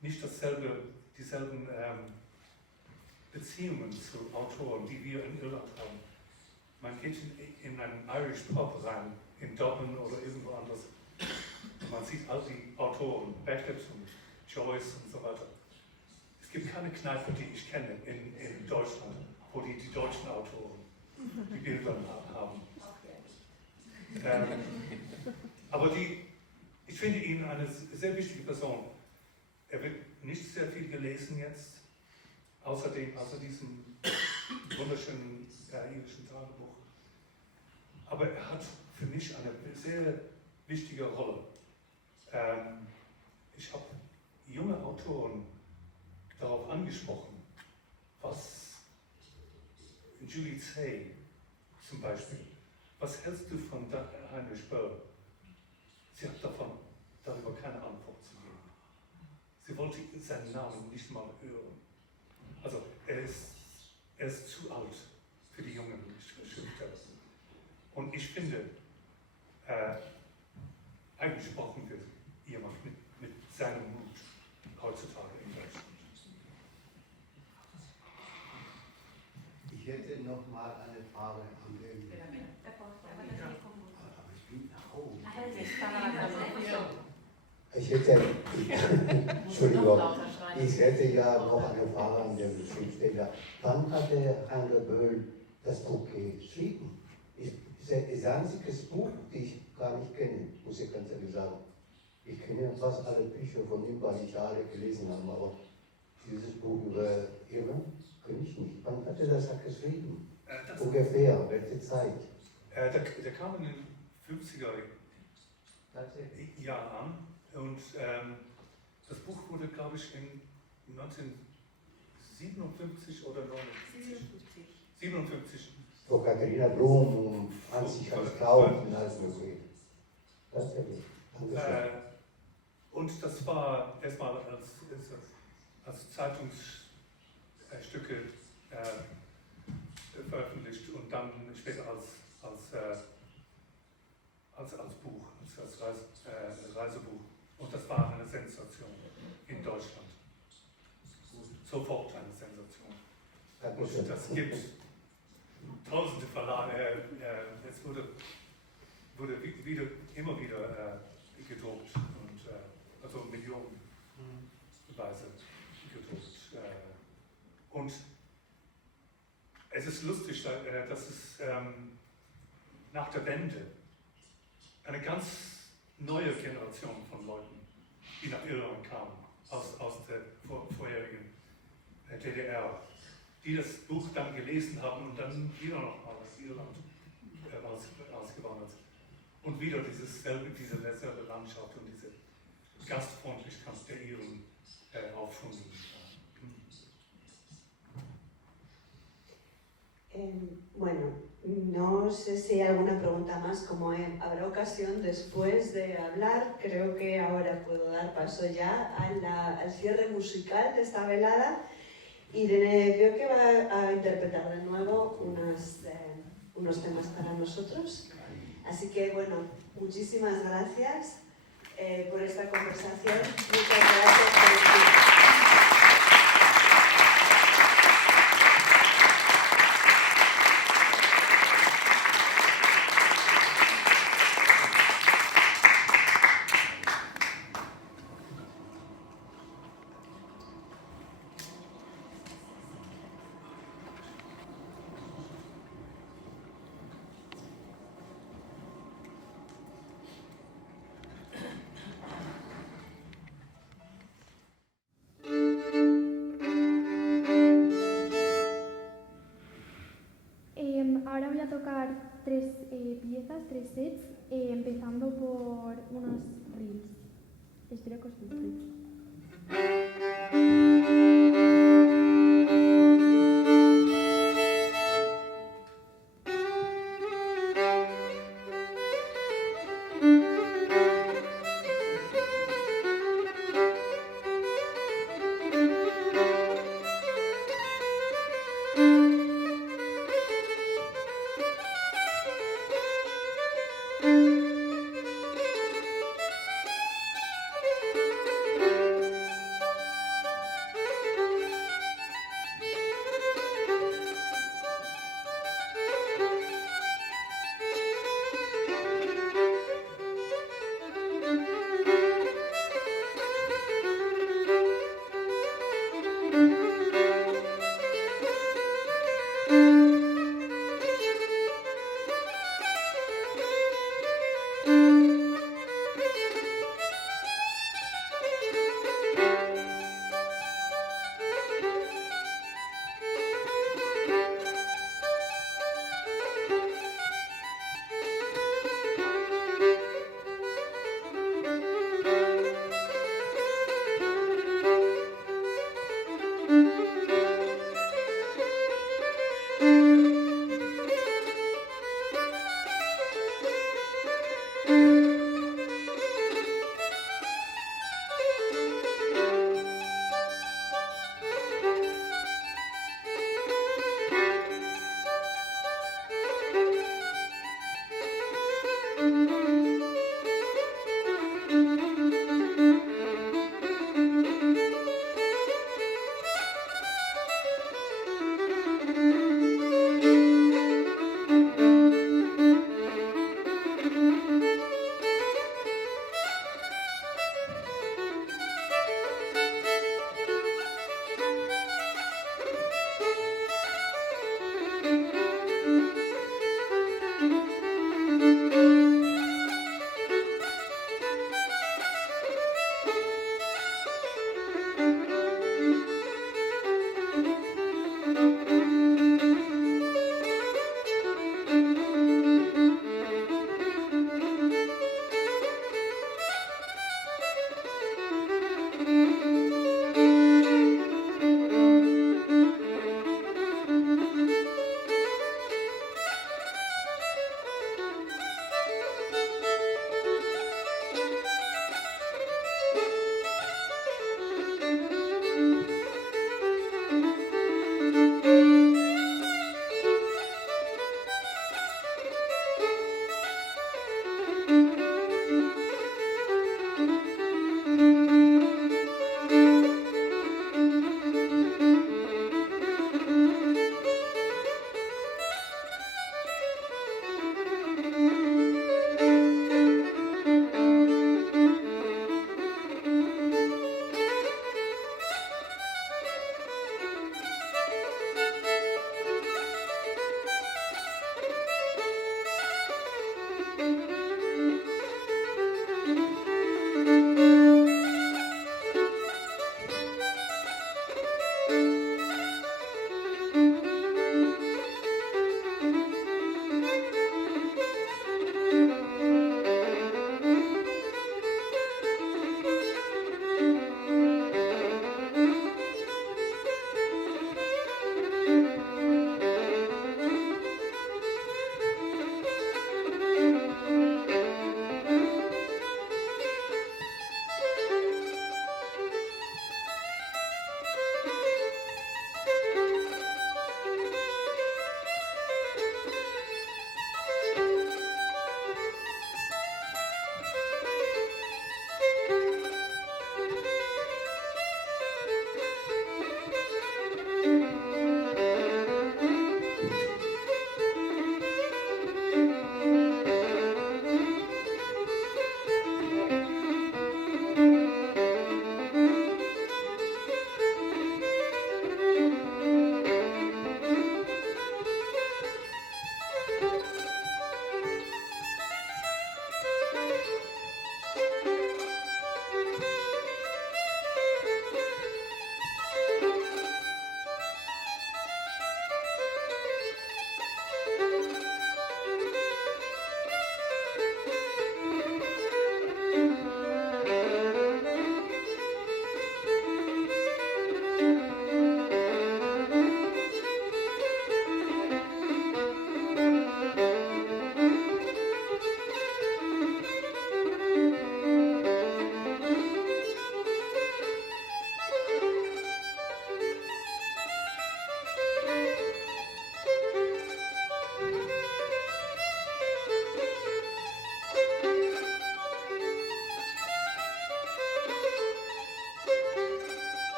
nicht dieselben Beziehungen zu Autoren, die wir in Irland haben. Man geht in einen Irish Pub rein, in Dublin oder irgendwo anders. Man sieht all die Autoren, Beckett und Joyce und so weiter. Es gibt keine Kneipe, die ich kenne in Deutschland, wo die deutschen Autoren die Bilder haben. Aber ich finde ihn eine sehr wichtige Person. Er wird nicht sehr viel gelesen jetzt, außer diesem wunderschönen irischen Tagebuch. aber er hat für mich eine sehr wichtige Rolle. Ich habe junge Autoren darauf angesprochen, was Julie Zay zum Beispiel, was hältst du von Heinrich Böll? Sie hat darüber keine Antwort zu geben. Sie wollte seinen Namen nicht mal hören. Also er ist zu alt für die jungen Schriftsteller. Und ich finde, eigentlich brauchen wir jemanden mit seinem Mut heutzutage in Deutschland. Ich hätte noch mal eine Frage an den. Ich hätte, Entschuldigung, ich hätte ja noch eine Frage an den Schriftsteller. Wann hat der Heinrich Böll das Buch geschrieben? Ist ein einziges Buch, das ich gar nicht kenne, muss ich ganz ehrlich sagen. Ich kenne fast alle Bücher von ihm, weil ich alle gelesen habe, aber dieses Buch über Irren kenne ich nicht. Wann hat er das geschrieben? Ungefähr, welche Zeit? Der kam in den 50er Jahren an und das Buch wurde, glaube ich, in 1957 oder 59. 57. Vor Katharina Blum, an sich als Frau und alles Mögliche. Tatsächlich. Und das war erstmal als Zeitungsstücke veröffentlicht und dann später als Buch, als Reisebuch. Und das war eine Sensation in Deutschland. Sofort eine Sensation. Und das gibt tausende Verlage. Es wurde immer wieder gedruckt und also millionenweise gedruckt. Und es ist lustig, dass es nach der Wende eine ganz neue Generation von Leuten, die nach Irland kamen, aus der vorherigen DDR, die das Buch dann gelesen haben und dann wieder nochmal aus Irland ausgewandert sind. Und wieder diese selbe Landschaft und diese Gastfreundlichkeit der Iren auffunden. Bueno, no sé si hay alguna pregunta más, como habrá ocasión después de hablar, creo que ahora puedo dar paso ya al cierre musical de esta velada y veo que va a interpretar de nuevo unos temas para nosotros. Así que bueno, muchísimas gracias por esta conversación. Muchas gracias por escuchar. Ahora voy a tocar tres piezas, tres sets, empezando por unos reels. Espero que os gustéis.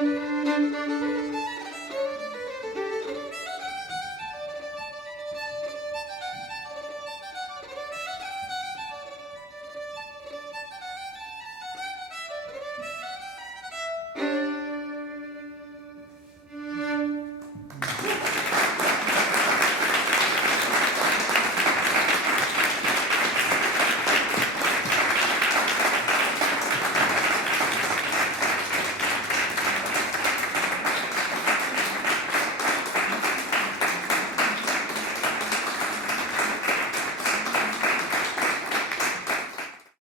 Thank you.